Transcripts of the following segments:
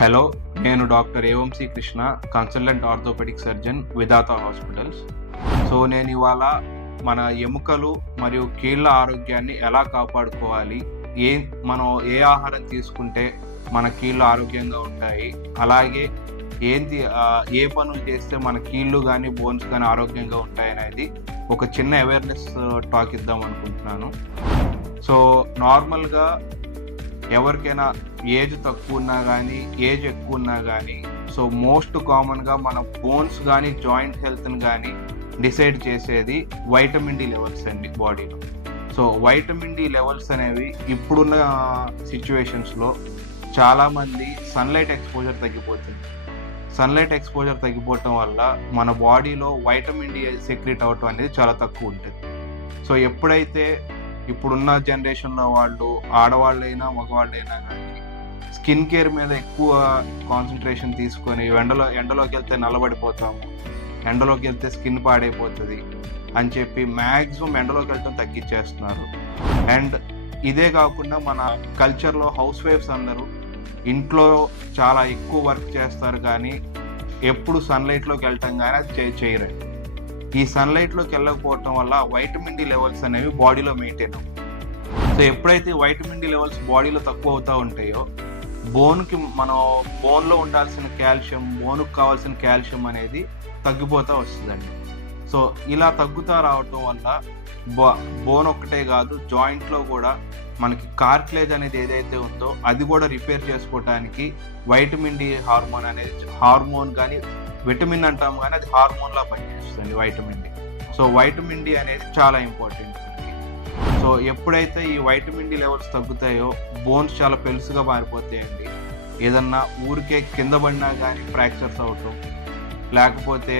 Hello, నేను doctor ఏవంశీ Krishna, consultant orthopaedic surgeon, Vidhata hospitals. So నేను ఇవాళ మన ఎముకలు మరియు కీళ్ళ ఆరోగ్యాన్ని ఎలా కాపాడుకోవాలి, మనం ఏ ఆహారం తీసుకుంటే మన కీళ్ళు ఆరోగ్యంగా ఉంటాయి, అలాగే ఏ పనులు చేస్తే మన కీళ్ళు కానీ బోన్స్ కానీ ఆరోగ్యంగా ఉంటాయి అనేది ఒక చిన్న అవేర్నెస్ టాక్ ఇద్దాం అనుకుంటున్నాను. సో నార్మల్గా ఎవరికైనా ఏజ్ తక్కువ ఉన్నా కానీ ఏజ్ ఎక్కువ ఉన్నా కానీ సో మోస్ట్ కామన్గా మన బోన్స్ కానీ జాయింట్ హెల్త్ని కానీ డిసైడ్ చేసేది వైటమిన్ డి లెవెల్స్ అండి బాడీలో. సో వైటమిన్ డి లెవెల్స్ అనేవి ఇప్పుడున్న సిచ్యువేషన్స్లో చాలామంది సన్లైట్ ఎక్స్పోజర్ తగ్గిపోతుంది. సన్లైట్ ఎక్స్పోజర్ తగ్గిపోవటం వల్ల మన బాడీలో వైటమిన్ డి సెక్రెట్ అవటం అనేది చాలా తక్కువ ఉంటుంది. సో ఎప్పుడైతే ఇప్పుడున్న జనరేషన్లో వాళ్ళు ఆడవాళ్ళైనా మగవాళ్ళైనా కానీ స్కిన్ కేర్ మీద ఎక్కువ కాన్సన్ట్రేషన్ తీసుకొని ఎండలోకి వెళ్తే నల్లబడిపోతాము, ఎండలోకి వెళ్తే స్కిన్ పాడైపోతుంది అని చెప్పి మ్యాక్సిమం ఎండలోకి వెళ్ళటం తగ్గించేస్తున్నారు. అండ్ ఇదే కాకుండా మన కల్చర్లో హౌస్ వైఫ్స్ అందరూ ఇంట్లో చాలా ఎక్కువ వర్క్ చేస్తారు కానీ ఎప్పుడు సన్లైట్లోకి వెళ్ళటం కానీ అది చేయరండి. ఈ సన్లైట్లోకి వెళ్ళకపోవటం వల్ల వైటమిన్ డి లెవెల్స్ అనేవి బాడీలో మెయింటైన్ అవుతాయి. సో ఎప్పుడైతే వైటమిన్ డి లెవెల్స్ బాడీలో తక్కువ అవుతూ ఉంటాయో మనం బోన్లో ఉండాల్సిన కాల్షియం, బోన్కి కావాల్సిన కాల్షియం అనేది తగ్గిపోతూ వస్తుందండి. సో ఇలా తగ్గుతూ రావటం వల్ల బోన్ ఒక్కటే కాదు, జాయింట్లో కూడా మనకి కార్టిలేజ్ అనేది ఏదైతే ఉందో అది కూడా రిపేర్ చేసుకోవడానికి వైటమిన్ డి హార్మోన్ కానీ విటమిన్ అంటాం కానీ అది హార్మోన్లా పనిచేస్తుంది vitamin D. So vitamin D అనేది చాలా ఇంపార్టెంట్. సో ఎప్పుడైతే ఈ వైటమిన్ డి లెవెల్స్ తగ్గుతాయో బోన్స్ చాలా పెలుసుగా మారిపోతాయండి. ఏదన్నా ఊరికే కింద పడినా కానీ ఫ్రాక్చర్స్ అవటం, లేకపోతే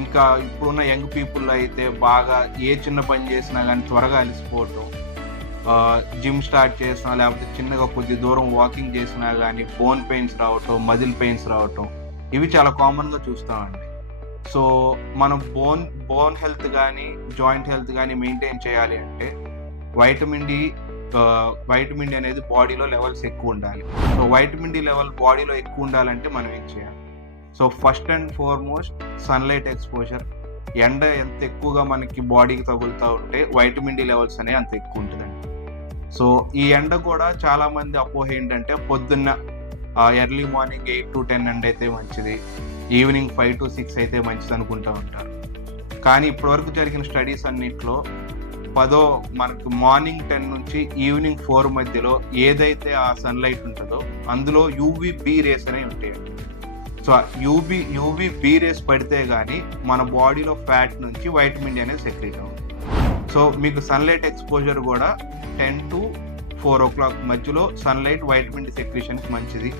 ఇంకా ఇప్పుడున్న యంగ్ పీపుల్లో అయితే బాగా ఏ చిన్న పని చేసినా కానీ త్వరగా అలసిపోవటం, జిమ్ స్టార్ట్ చేసినా లేకపోతే చిన్నగా కొద్ది దూరం వాకింగ్ చేసినా కానీ బోన్ పెయిన్స్ రావటం, మజిల్ పెయిన్స్ రావటం, ఇవి చాలా కామన్గా చూస్తామండి. సో మనం బోన్ హెల్త్ కానీ జాయింట్ హెల్త్ కానీ మెయింటైన్ చేయాలి అంటే వైటమిన్ డి అనేది బాడీలో లెవెల్స్ ఎక్కువ ఉండాలి. సో వైటమిన్ డి లెవెల్ బాడీలో ఎక్కువ ఉండాలంటే మనం ఏం చేయాలి? So first and foremost sunlight exposure. ఎండ ఎంత ఎక్కువగా మనకి బాడీకి తగులుతూ ఉంటే వైటమిన్ డి లెవెల్స్ అనేవి అంత ఎక్కువ ఉంటుందండి. సో ఈ ఎండ కూడా చాలామంది అపోహ ఏంటంటే పొద్దున్న ఎర్లీ మార్నింగ్ 8 to 10 ఎండ అయితే మంచిది, ఈవినింగ్ 5 to 6 అయితే మంచిది అనుకుంటూ ఉంటారు. కానీ ఇప్పటివరకు జరిగిన స్టడీస్ అన్నింటిలో మనకు మార్నింగ్ 10 నుంచి ఈవినింగ్ 4 మధ్యలో ఏదైతే ఆ సన్లైట్ ఉంటుందో అందులో యూవీబీ రేస్ అనేవి ఉంటాయండి. సో యూవీబీ రేస్ పడితే కానీ మన బాడీలో ఫ్యాట్ నుంచి వైటమిన్ డి అనేది సెక్రెట్ అవుతుంది. సో మీకు సన్లైట్ ఎక్స్పోజర్ కూడా 10 to 4 o'clock మధ్యలో సన్లైట్ వైటమిన్ డి సెక్రేషన్కి మంచిది.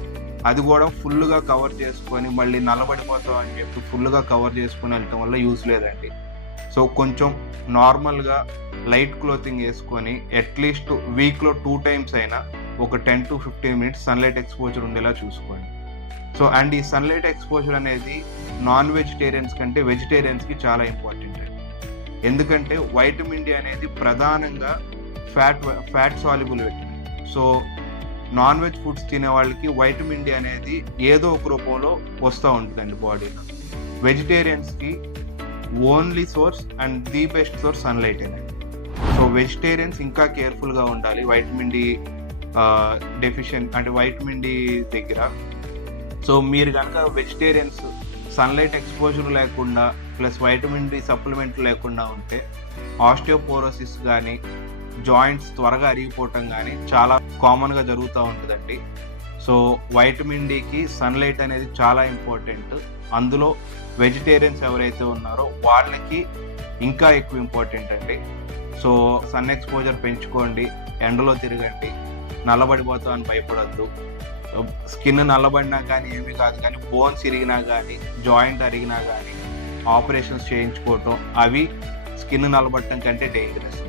అది కూడా ఫుల్గా కవర్ చేసుకొని మళ్ళీ నల్లబడిపోతాం అని చెప్పి ఫుల్గా కవర్ చేసుకొని వెళ్ళటం వల్ల యూజ్ లేదండి. సో కొంచెం నార్మల్గా లైట్ క్లోతింగ్ వేసుకొని అట్లీస్ట్ వీక్లో 2 times అయినా ఒక 10 to 15 minutes సన్లైట్ ఎక్స్పోజర్ ఉండేలా చూసుకోండి. సో అండ్ ఈ సన్లైట్ ఎక్స్పోజర్ అనేది నాన్ వెజిటేరియన్స్ కంటే వెజిటేరియన్స్కి చాలా ఇంపార్టెంట్ అండి. ఎందుకంటే వైటమిన్ డి అనేది ప్రధానంగా fat soluble vitamin. So non veg foods తినే వాళ్ళకి వైటమిన్ డి అనేది ఏదో ఒక రూపంలో వస్తూ ఉంటుందండి బాడీలో. వెజిటేరియన్స్కి only source and the best source sunlight అనేది. సో వెజిటేరియన్స్ ఇంకా కేర్ఫుల్గా ఉండాలి వైటమిన్ డి వైటమిన్ డి దగ్గర. సో మీరు కనుక వెజిటేరియన్స్ సన్లైట్ ఎక్స్పోజర్ లేకుండా ప్లస్ వైటమిన్ డి సప్లిమెంట్ లేకుండా ఉంటే ఆస్టియోపోరోసిస్ కానీ జాయింట్స్ త్వరగా అరిగిపోవటం కానీ చాలా కామన్గా జరుగుతూ ఉంటుందండి. సో వైటమిన్ డికి సన్లైట్ అనేది చాలా ఇంపార్టెంట్. అందులో వెజిటేరియన్స్ ఎవరైతే ఉన్నారో వాళ్ళకి ఇంకా ఎక్కువ ఇంపార్టెంట్ అండి. సో సన్ ఎక్స్పోజర్ పెంచుకోండి, ఎండలో తిరగండి, నల్లబడిపోతాం అని భయపడద్దు. స్కిన్ నల్లబడినా కానీ ఏమీ కాదు, కానీ బోన్స్ ఇరిగినా కానీ జాయింట్ అరిగినా కానీ ఆపరేషన్స్ చేయించుకోవటం అవి స్కిన్ నల్లబడటం కంటే డేంజరస్.